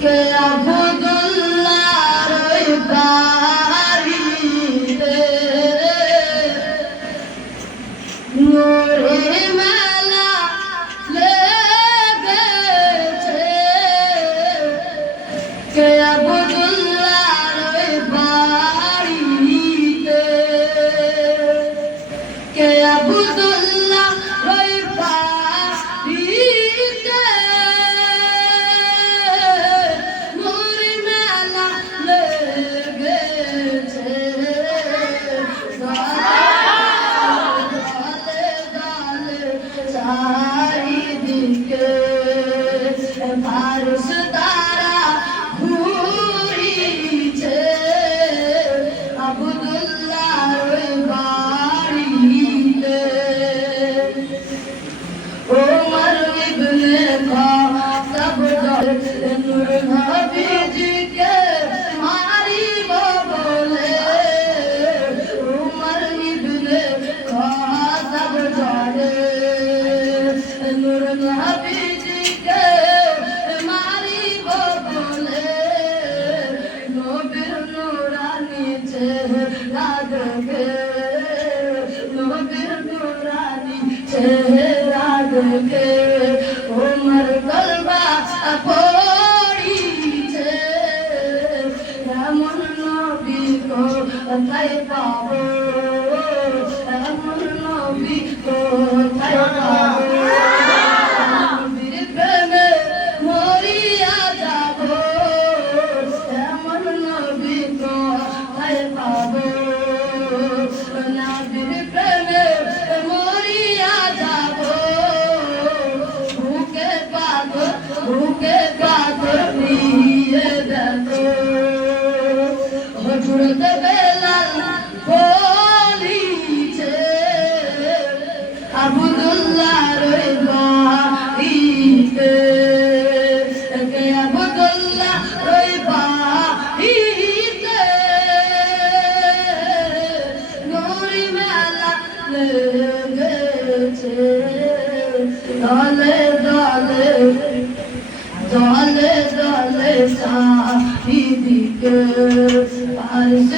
কে আব্দুল্লাহর ওই বাড়িতে নূরে মেলা লেগেছে কে আব্দুল্লাহর ওই বাড়িতে কে আব্দুল্লাহ ওই বাড়িতে নূরে মেলা লেগেছে চারিদিকে ফারস তারা ঘুরিছে আব্দুল্লাহর ওই বাড়িতে ওমর ইবনে খাত্তাব নূর নবীজিকে মারিব বলে ওমর ইবনে খাত্তাব নূর নবীজিকে মারিব বলে নবীর নূরানি চেহারা দেখে নবীর নূরানি চেহারা দেখে ওমর কলবা পড়িছে এমন নবী কোথায় পাবো এমন নবী কোথায় পাবো বুকে পাথর দিয়ে দেখো হযরত বেলাল বলিছে আব্দুল্লাহর ওই বাড়িতে কে আব্দুল্লাহর ওই বাড়িতে নূরে মেলা লেগেছে দলে দলে দলে দলে চারিদিকে ফারস